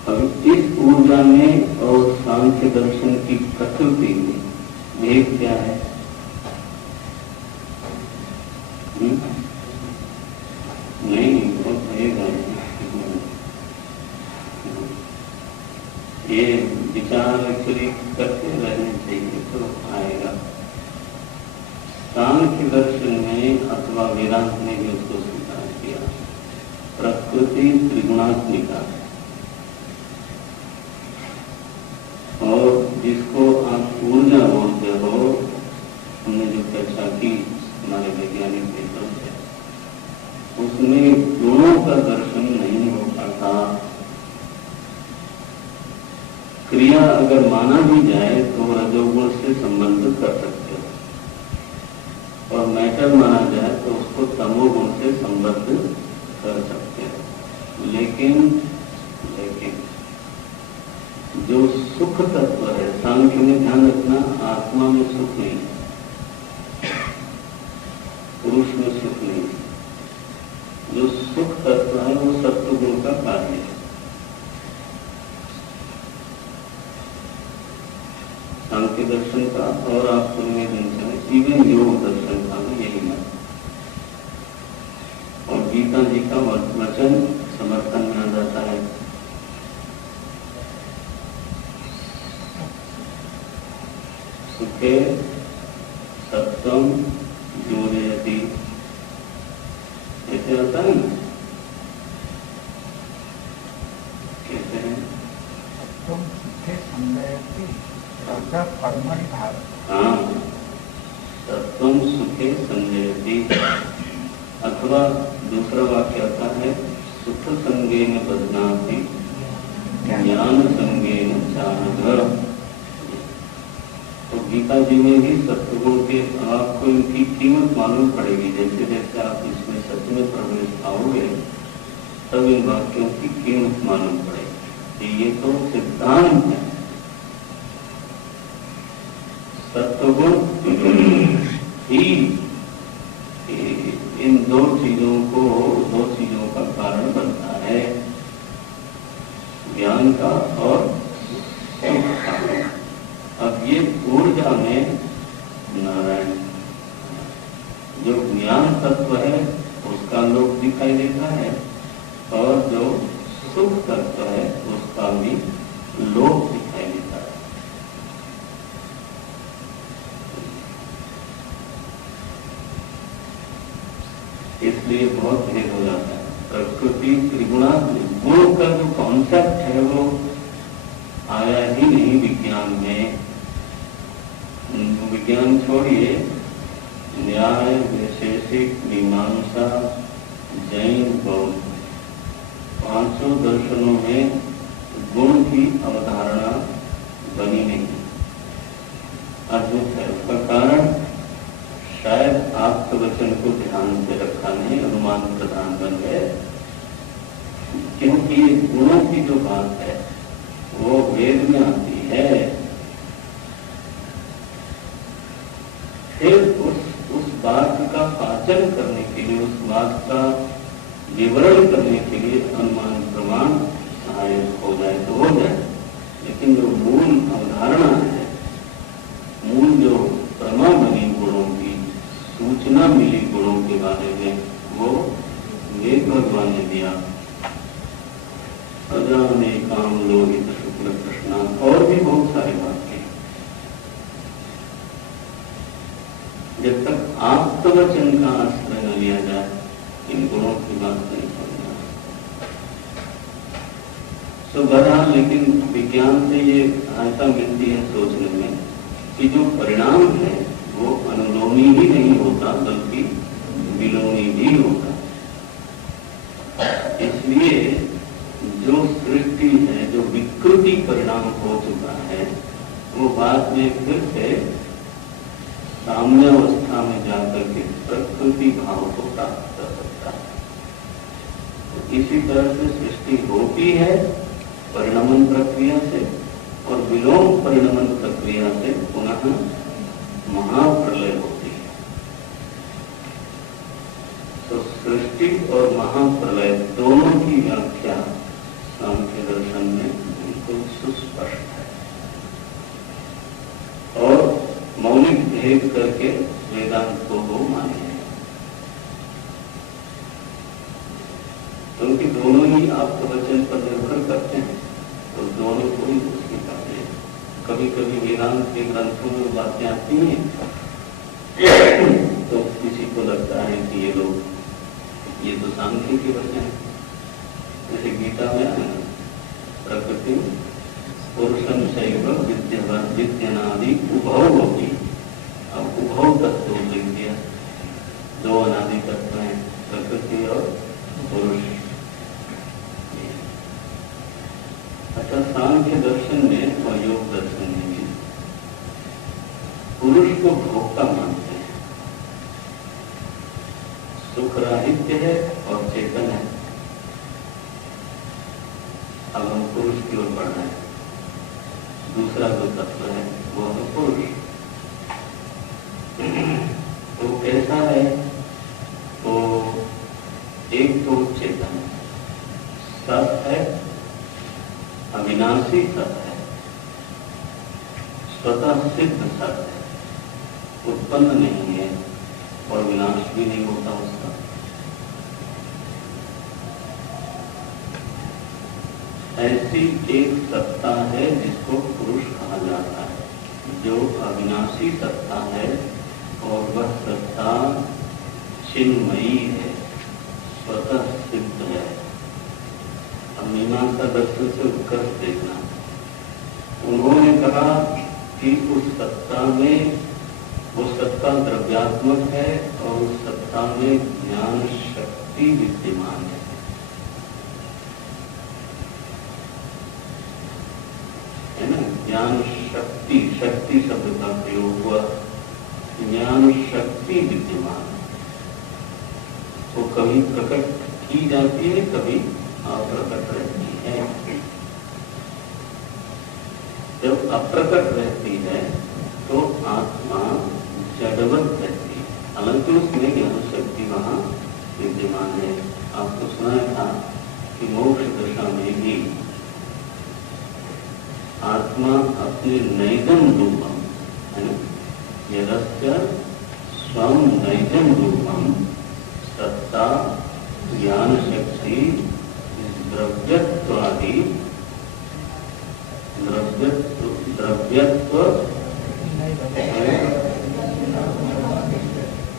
अब इस ऊर्जा में और सांख्य दर्शन की प्रकृति में भेद क्या है? नहीं, बहुत भेद है। ये विचार एक्चुअली करते रहने चाहिए तो आएगा। सांख्य दर्शन में अथवा वेदांत ने भी उसको स्वीकार किया, प्रकृति त्रिगुणात्मिका है। और जिसको आप ऊर्जा बोलते हो, हमने जो चर्चा की हमारे वैज्ञानिक पेपर से, उसमें गुणों का दर्शन नहीं हो पाता। क्रिया अगर माना भी जाए तो रजोगुण से संबंध कर सकते हो, और मैटर माना जाए तो उसको तमोगुण से संबद्ध कर सकते हो। लेकिन जो सुख तत्व है, सांख्य में ध्यान रखना, आत्मा में सुख नहीं है, पुरुष में सुख नहीं है। जो सुख तत्व है वो सत्व गुण का कार्य है। सांख्य दर्शन का और आपको इवन योग दर्शन का भी यही मत। और गीता जी का वचन समर्थन में आ जाता है, सुखे सत्वम योजयति, ऐसे आता है ना? कैसे है? सत्वम सुखे संजयति कर्मणि भाव। हाँ, सत्वम सुखे संजयति। अथवा दूसरा वाक्य आता है, सुख संगेन बध्नाति ज्ञान संगेन चानघ। तो गीता जी में भी सत्वगुण के आपको इनकी कीमत मालूम पड़ेगी। जैसे जैसे आप इसमें सत्य में प्रवेश पाओगे तब इन वाक्यों की कीमत मालूम पड़ेगी। ये तो सिद्धांत है। सत्वगुण ही इन दो चीजों का कारण बनता है, ज्ञान का और सुख का। अब ये ऊर्जा में नारायण जो ज्ञान तत्व है उसका लोक दिखाई देता है, और जो सुख तत्व है उसका भी लोक दिखाई देता है। इसलिए बहुत भेद हो जाता है। प्रकृति त्रिगुणात्मक गुण का जो कॉन्सेप्ट है वो आया ही नहीं विज्ञान में। विज्ञान छोड़िए, न्याय, वैशेषिक, मीमांसा, जैन, बौद्ध, 500 दर्शनों में गुण की अवधारणा बनी नहीं, अद्भुत है। उसका कारण शायद आपके वचन को ध्यान से रखा नहीं, अनुमान प्रधान बन गए। क्योंकि गुणों की जो बात है वो वेद में आती है, फिर उस बात का पाचन करने के लिए, उस बात का विवरण करने के लिए अनुमान प्रमाण सहायक हो जाए तो हो जाए। लेकिन जो मूल अवधारणा है, मूल जो प्रमा बनी गुणों की, सूचना मिली गुणों के बारे में, वो वेद भगवान ने दिया। अजाने काम लोहित शुक्ल कृष्णा, और भी बहुत सारे वाक्य। जब तक आत्मवचन का आश्रय न लिया जाए इन गुणों की बात नहीं करना। तो बहरहाल, लेकिन विज्ञान से ये सहायता मिलती है सोचने में कि जो परिणाम है वो अनुलोमी ही नहीं होता बल्कि विलोमी भी होता। इसलिए जो सृष्टि है, जो विकृति परिणाम हो चुका है, वो बाद में फिर से साम्यावस्था में जाकर के प्रकृति भाव को प्राप्त कर सकता है। तो इसी तरह से सृष्टि होती है परिणमन प्रक्रिया से और विलोम परिणमन प्रक्रिया से पुनः महाप्रलय होती है। तो सृष्टि और महाप्रलय दोनों की व्याख्या सांख्य दर्शन में बिल्कुल सुस्पष्ट है और मौलिक भेद करके वेदांत को वो माने हैं, क्योंकि दोनों ही आपके वचन पर निर्भर करते हैं तो दोनों को ही उसकी करते हैं। कभी कभी वेदांत के ग्रंथों में बातें आती हैं तो किसी को लगता है कि ये तो सांख्य के वचन है। जैसे गीता में आया प्रकृति पुरुषम शैव विद्यनादि उभव होती। अब उभव तत्व लिख दिया, दो अनादि तत्व हैं, प्रकृति और पुरुष। अच्छा, सांख्य दर्शन में और योग दर्शन में भी पुरुष को भोक्ता मानते हैं, सुख राहित्य है और चेतन है। अब हम पुरुष की ओर बढ़ रहे हैं। दूसरा जो तत्व है वो है पुरुष। तो कैसा है? तो एक तो चेतन है, सत है, अविनाशी सत है, स्वतः सिद्ध सत है, उत्पन्न नहीं है और विनाश भी नहीं होता उसका। ऐसी एक सत्ता है जिसको पुरुष कहा जाता है, जो अविनाशी सत्ता है और वह सत्ता चिन्मयी है, स्वतः सिद्ध है। अब मीमांसा दर्शन से उत्कर्ष देखना, उन्होंने कहा कि उस सत्ता में वो सत्ता द्रव्यात्मक है और उस सत्ता में ज्ञान शक्ति विद्यमान है ना। ज्ञान शक्ति, शक्ति शब्द का प्रयोग हुआ, ज्ञान शक्ति विद्यमान है। वो कभी प्रकट की जाती है, कभी अप्रकट रहती है। जब अप्रकट रहती है तो आत्मा जड़वत रहती है, हालांकि उसमें ज्ञान शक्ति वहां विद्यमान है। आपको सुनाया था कि मोक्ष दशा में भी आत्मा अपने नैजम रूपम, है ना, यदस्य स्वम नैजम रूपम सत्ता ज्ञान शक्ति द्रव्यत्वादि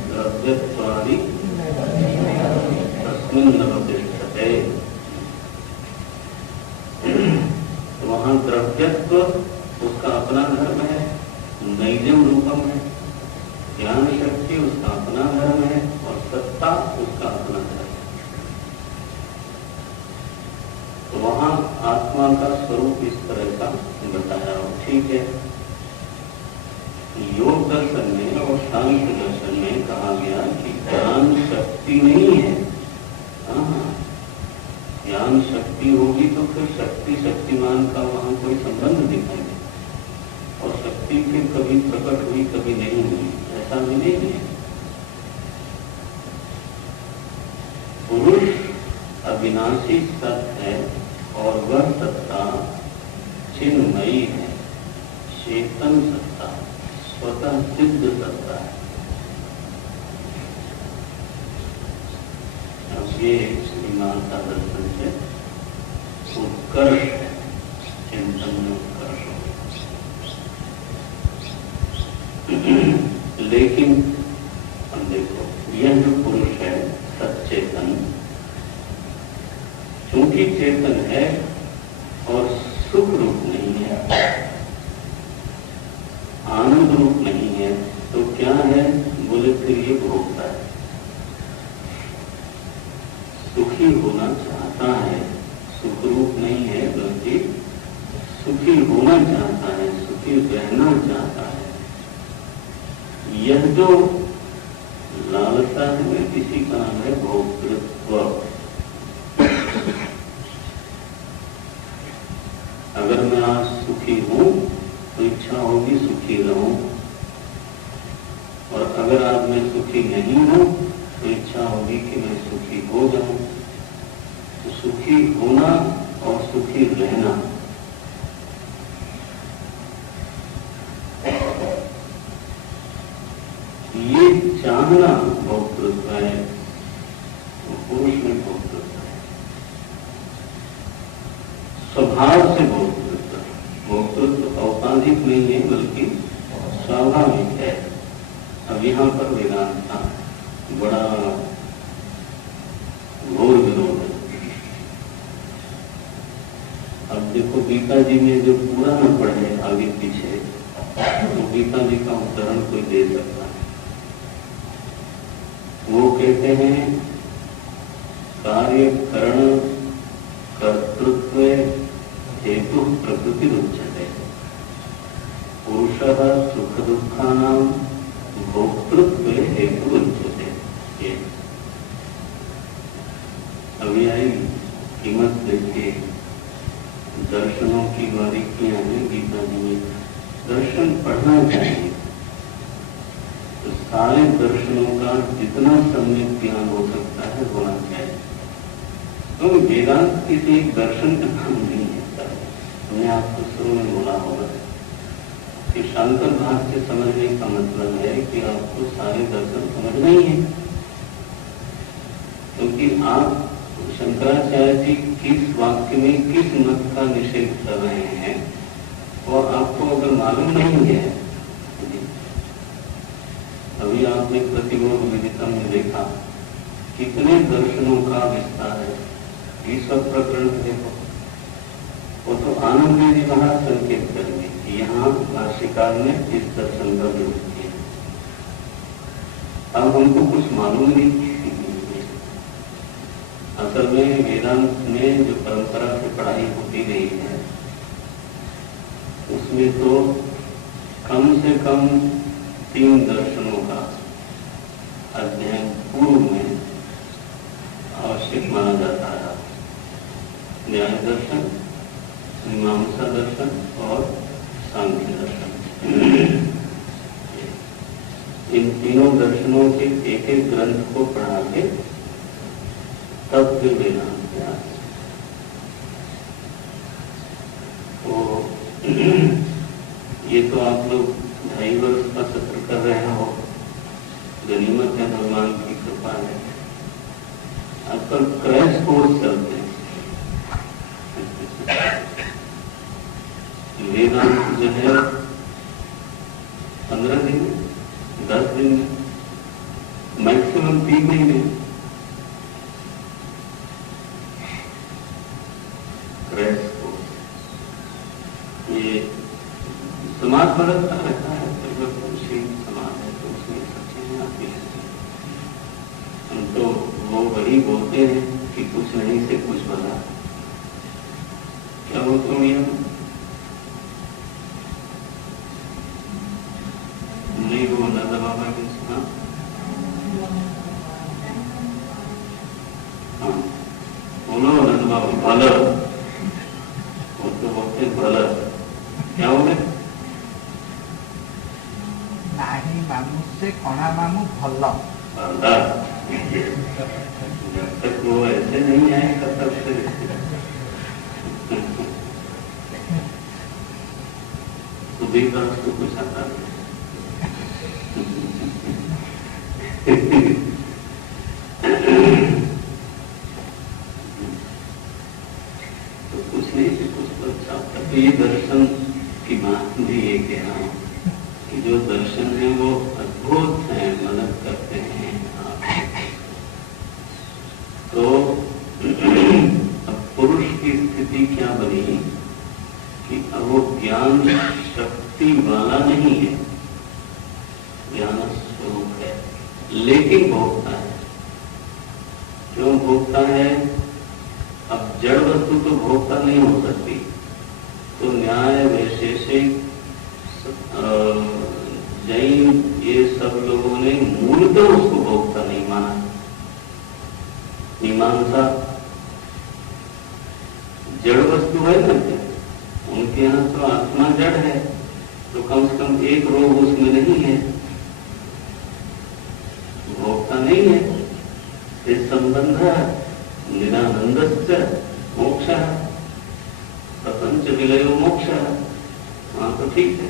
द्रव्यत्वादि तस्मिन् अवतिष्ठते। वहां द्रव्यत्व उसका अपना धर्म है, नैजम रूपम है, ज्ञान शक्ति उसका अपना धर्म है और सत्ता उसका अपना धर्म है। तो वहां आत्मा का स्वरूप इस तरह का बताया हो, ठीक है। योग दर्शन में और सांख्य दर्शन में कहा गया कि ज्ञान शक्ति नहीं है। ज्ञान शक्ति होगी तो फिर शक्ति शक्तिमान का वहां कोई संबंध दिखाई दे, और शक्ति फिर कभी प्रकट हुई कभी नहीं हुई, ऐसा भी नहीं है। पुरुष अविनाशी सत्य है और वह सत्ता चिन्मयी है, चेतन सत्ता, स्वतः सिद्ध सत्ता है। अब ये मीमांसा दर्शन से उत्कर्ष है, चिंतन में उत्कर्ष हो। लेकिन हम देखो, यह जो पुरुष है सचेतन, क्योंकि चेतन है और सुख रूप नहीं है, आनंद रूप नहीं है, तो क्या है? बोले फिर ये भोगता है, सुखी होना चाहता है, सुख रूप नहीं है बल्कि सुखी होना चाहता है, सुखी रहना चाहता है। यह जो लालसा है इसी का नाम है भोक्तृत्व। अगर मैं आज सुखी हूं तो इच्छा होगी सुखी रहूं, और अगर आज मैं सुखी नहीं हूं तो इच्छा होगी कि मैं सुखी हो जाऊं। तो सुखी होना और सुखी रहना ये जानना भोक्तृत्व है, पुरुष में भोक्तृत्व है, स्वभाव से भोक्तृत्व है। भोक्तृत्व औपाधिक नहीं है बल्कि स्वाभाविक है। अब यहाँ पर वेदांत का बड़ा घोर विरोध है। अब देखो गीता जी में जो पूरा न पढ़े आगे पीछे, तो गीता जी का उदाहरण कोई दे सकता है। वो कहते हैं कार्य करण कर्तृत्व हेतु प्रकृति उच्यते, पुरुषः सुख दुखानां भोक्तृत्व हेतु उच्यते। अभी आई कीमत देखिए, दर्शनों की बारीकियां हैं गीता जी में। दर्शन पढ़ना चाहिए तो सारे दर्शनों का जितना सम्यक ज्ञान हो सकता है होना चाहिए। तो वेदांत किसी एक दर्शन का नाम नहीं है। हमने आपको शुरू में बोला होगा कि शांकर भाष्य समझने का मतलब है कि आपको सारे दर्शन समझना ही है, क्योंकि आप शंकराचार्य जी किस वाक्य में किस मत का निषेध कर रहे हैं और आपको अगर मालूम नहीं है। अभी आपने प्रतिबोध विदितम में देखा कितने दर्शनों का विस्तार है। ईश्वर प्रकरण देखो, वो तो आनंद जी महाराज संकेत करेंगे कि यहाँ भाष्यकार ने इस दर्शन का विरोध किया। अब हमको कुछ मालूम नहीं। असल में वेदांत में जो परंपरा से पढ़ाई होती रही है उसमें तो कम से कम 3 दर्शनों का अध्ययन पूर्व में आवश्यक माना जाता है। न्याय दर्शन, मीमांसा दर्शन और सांख्य दर्शन। इन तीनों दर्शनों के एक एक ग्रंथ को पढ़ा के तब फिर वेदांत में आते। तो ये तो आप लोग 2.5 वर्ष का सत्र कर रहे हो, गनीमत है, भगवान की कृपा है। आजकल क्रैश कोर्स चलते हैं। वेदांत जो है 15 दिन, 10 दिन, मैक्सिमम 3 महीने क्रैश कोर्स। ये समाज बदलता रहता है, परिवर्तनशील समाज है, तो उसमें सब चीजें आती रहती हैं। हम तो वो वही बोलते हैं कि कुछ नहीं से कुछ बना। क्या बोलते हो ये? नहीं वो नंदा बाबा के सुना। हाँ बोलो नंद बाबा, भला वो तो बोलते भला। क्या हो गए? नहीं मामू से कणा मामू भला। जब तक वो ऐसे नहीं आए तब तक से सुधीरदास को कुछ आता नहीं। तो कुछ नहीं से कुछ अच्छा होता। तो ये दर्शन की बात भी ये कह रहा हूँ कि जो दर्शन है वो अद्भुत है, मदद करते हैं। तो अब पुरुष की स्थिति क्या बनी कि अब वो ज्ञान शक्ति वाला नहीं है, ज्ञान स्वरूप है, लेकिन भोगता है। क्यों भोगता है? अब जड़ वस्तु तो भोगता नहीं हो सकती, तो न्याय, वैशेषिक, जैन, ये सब लोगों ने मूलतः उसको भोगता नहीं माना। मीमांसा जड़ वस्तु है ना, उनके यहाँ तो आत्मा जड़ है, तो कम से कम एक रोग उसमें नहीं है, भोक्ता नहीं है। इस संबंध निरानंद मोक्ष, प्रपंच विलय मोक्ष, वहां तो ठीक है।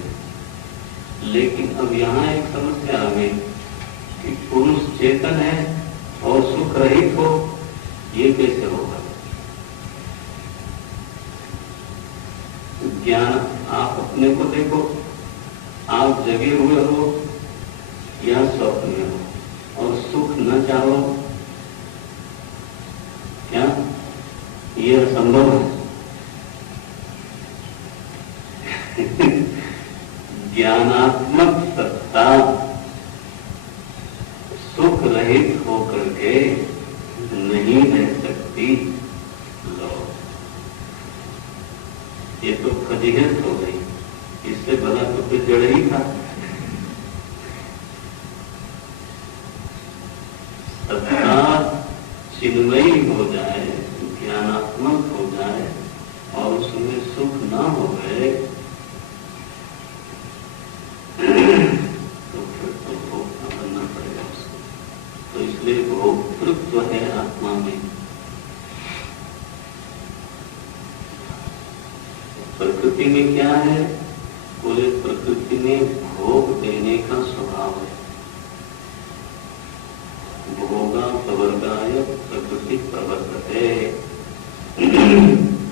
लेकिन अब यहाँ एक समस्या आ गई कि पुरुष चेतन है और सुख रहित हो, ये कैसे होगा? ज्ञान, आप अपने को देखो, आप जगे हुए हो या स्वप्न में हो और सुख न चाहो, क्या ये असंभव है? ज्ञानात्मक सत्ता सुख रहित होकर के नहीं रह सकती। लो, ये तो फजीहत हो गई, इससे भला तो फिर जड़ ही था। सत्ता चिन्मयी हो जाए, ज्ञानात्मक हो जाए और उसमें सुख ना हो गए, तो फिर तो भोग बनना पड़ेगा उसको। तो इसलिए भोक्तृत्व है आत्मा में। प्रकृति में क्या है? पूरे प्रकृति में भोग देने का स्वभाव है। भोगा प्रवर्गाय प्रकृति प्रवर्तते।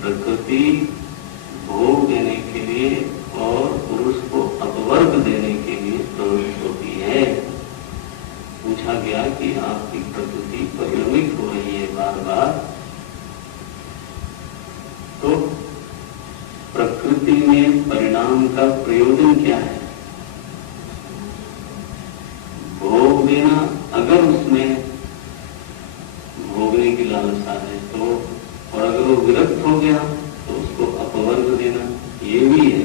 प्रकृति भोग देने के लिए और पुरुष को अपवर्ग देने के लिए प्रवृत्त होती है। पूछा गया कि आपकी प्रकृति परिणमित हो रही है बार बार, तो प्रकृति में परिणाम का प्रयोजन क्या है? भोग देना। अगर उसमें भोगने की लालसा है तो, और अगर वो विरक्त हो गया तो उसको अपवर्ग देना, ये भी है,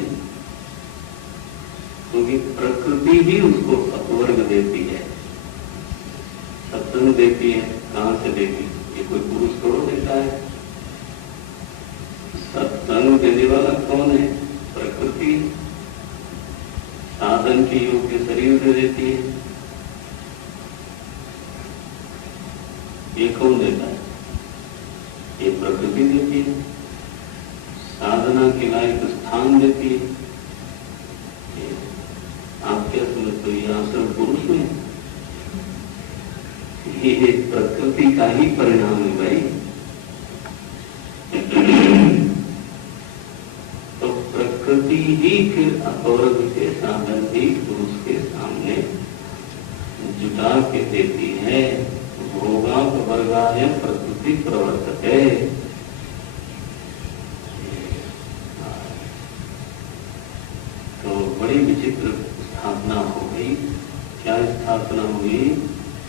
क्योंकि प्रकृति ही उसको अपवर्ग देती है, सत्संग देती है। कहां से देती? ये कोई पुरुष थोड़ा देता है। सत्संग देने वाला कौन है? प्रकृति। साधन के योग्य शरीर दे देती है। ये कौन देता है? ये प्रकृति देती है। साधना के लायक स्थान देती है। आप क्या समझते हो? ये आश्रम पुरुष में, ये प्रकृति का ही परिणाम है भाई। तो प्रकृति ही फिर अपवर्ग के साधन ही पुरुष के सामने जुटा के देती है। भोगा प्रवर्गाय प्रकृति प्रवर्तते। तो बड़ी विचित्र स्थापना हो गई। क्या स्थापना हुई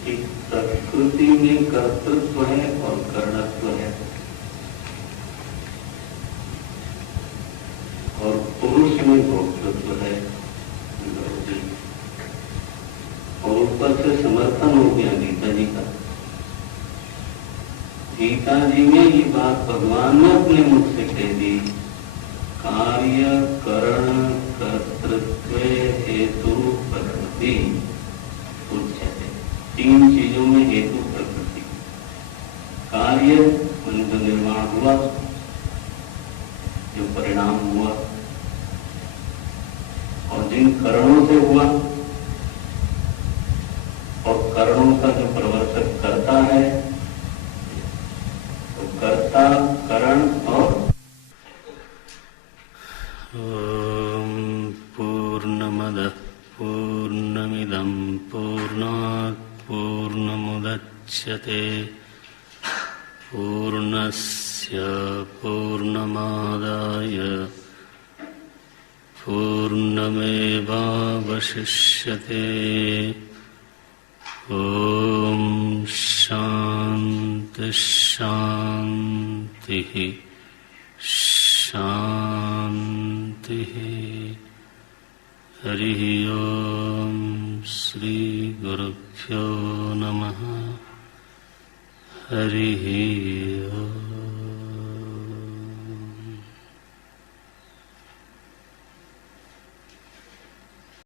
कि प्रकृति में कर्तृत्व है और कर्णत्व है, और पुरुष में भोक्तृत्व है। और ऊपर से समर्थन हो गया गीता जी का। गीता जी में ये बात भगवान ने अपने मुख से कह दी, कार्य करण कर्तृत्व हेतु प्रकृति। तीन चीजों में हेतु प्रकृति। कार्य मन जो निर्माण हुआ, जो परिणाम हुआ, और जिन करणों से हुआ, और करणों का जो प्रवर्तक करता है, तो कर्ता करण और पूर्णमदः पूर्णमिदं पूर्णात् पूर्णमुदच्यते पूर्णस्य पूर्णमादाय पूर्णमेवावशिष्यते। ॐ शान्ति शान्तिः शान्तिः। हरिः ॐ श्री गुरुभ्यो नमः। हरिः ॐ।